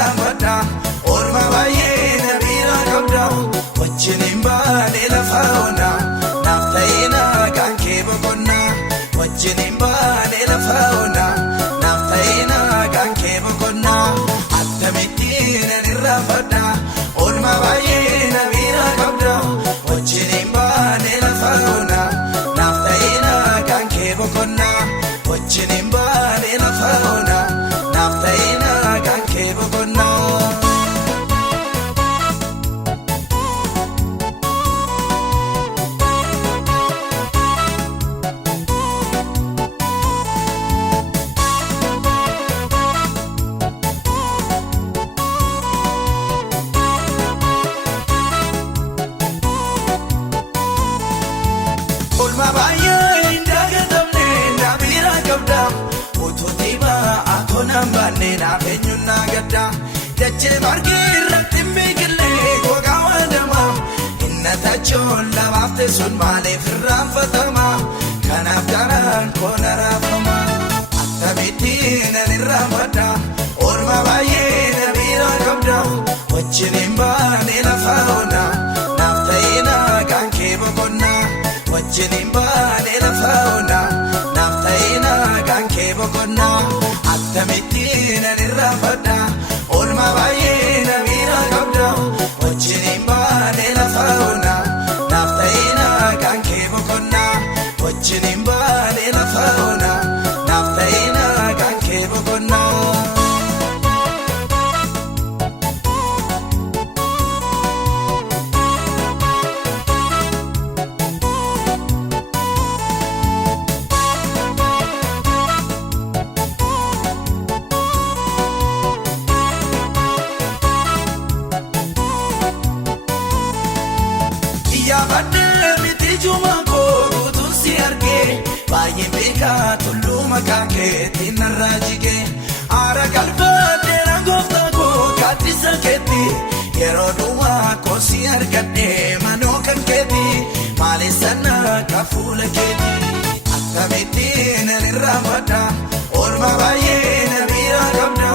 nirraanfadha oolmaa baay'ee na bira qabda wajjiniin baanee lafa onaa naaf ta'ee nagaan kee boqonnaa wajjiniin baanee lafa onaa naaf ta'ee nagaan kee boqonnaa akkamittiin na nirraanfadha oolmaa baay'ee na bira qabda wajjiniin baanee lafa onaa naaf ta'ee nagaan kee boqonnaa wajjiniin baanee lafa onaa naaf ta'ee nagaan kee boqonnaa. Oolmaa baay'ee indagatamne na bira qabda utuutii baatoo nan baanne naaf eenyuun na gadda dachee margee irratti miiqillee gogaa waadama inna tachoon lafaaf teessuun maaliif irraanfatama kanaaf garaan koona raafama akkamittiin nan irraanfadha oolmaa baay'ee na bira qabda wajjiniin baanee lafa onaa naaf ta'ee nagaan kee boqonnaa wajjiniin baanee lafa onaa naaf ta'ee nagaan kee boqonnaa akkamittiin nan irraanfadha oolmaa baay'ee na bira qabda wajjiniin baanee lafa onaa naaf ta'ee nagaan kee boqonnaa wajjiniin baanee lafa onaa naaf ta'ee nagaan kee boqonnaa. Yaabadde miti juma kootu si argee baay'ee beekaa tulluu maqaa keetiin narraa jigee aara galfadhee rangooftaa koo gaaddisa keetti yeroo dhumaa koo si argadhee manoo kan keetti maalisan akka fuula keetti akkamittiin nan irraanfadha oolmaa baay'ee na bira qabda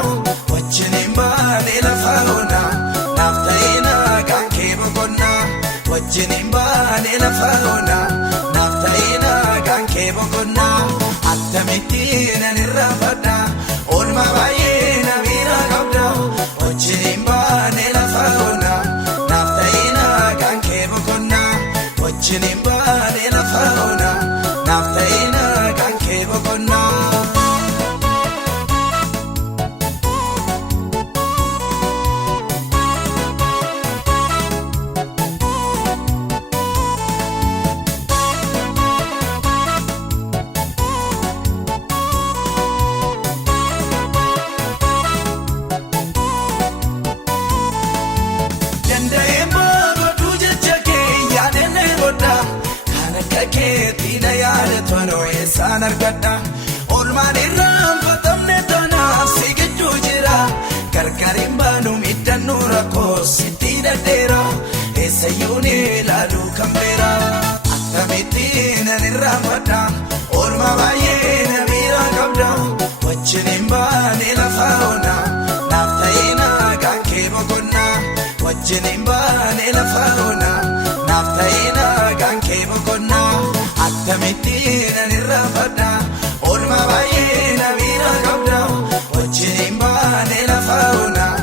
wajjiniin baanee lafa onaa naaf ta'ee nagaan kee boqonnaa wajjiniin baanee lafa onaa naaf ta'ee nagaan kee boqonnaa akkamittiin nan irraanfadha oolmaa baay'ee na bira qabda wajjiniin baanee lafa onaa naaf ta'ee nagaan kee boqonnaa wajjiniin baanee lafa onaa naaf ta'ee nagaan kee boqonnaa. Keetina yaada tono eessaan argadha oolmaan irraanfatamne tanaaf si gidduu jira gargariin baanu miidhannoo rakkoo sitti dhadheera eessayyuun ilaaluu kan beera akkamittiin nan irraanfadha oolmaa baay'ee na bira qabda wajjiniin baanee lafa onaa naaf ta'ee nagaan kee boqonnaa wajjiniin baanee lafa onaa naaf ta'ee nagaan kee boqonnaa akkamittiin nan irraanfadha oolmaa baay'ee na bira qabda wajjiniin baanee lafa onaa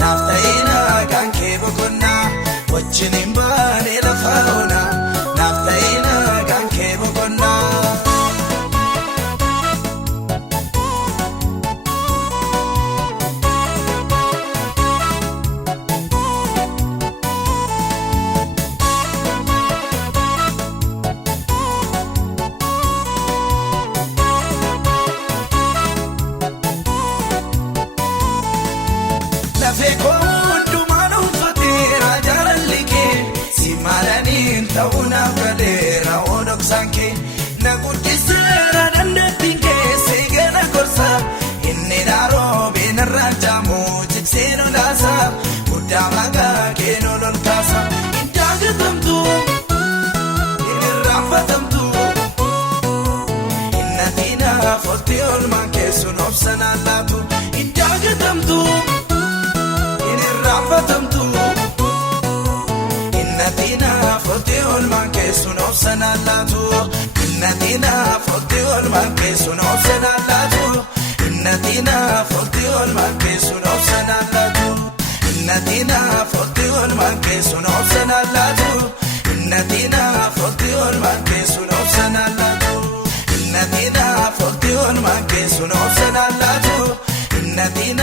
naaf ta'ee nagaan kee boqonnaa wajjiniin baanee lafa onaa naaf ta'ee nagaan kee boqonnaa. Lafee koo hundumaan uffateera jaalalli kee si maalaniin ta'uu naaf galeera odoksaan kee na guddiseera dandeettiin kee seegana gorsa inni dhaaroobe narraan jaamu jiksee lolaasa guddaa magaa kee nolol kaasa hin daagatamtu hin irraanfatamtu hin naaf olti oolmaan keessuun obsanaan laatu hin daagatamtu. folti olmaan keessun obsan allaatu. Innatina folti olmaan keessun obsan allaatu. Innatina folti olmaan keessun obsan allaatu. Innatina folti olmaan keessun obsan allaatu. Innatina folti olmaan keessun obsan allaatu. Innatina folti olmaan keessun obsan allaatu. Innatina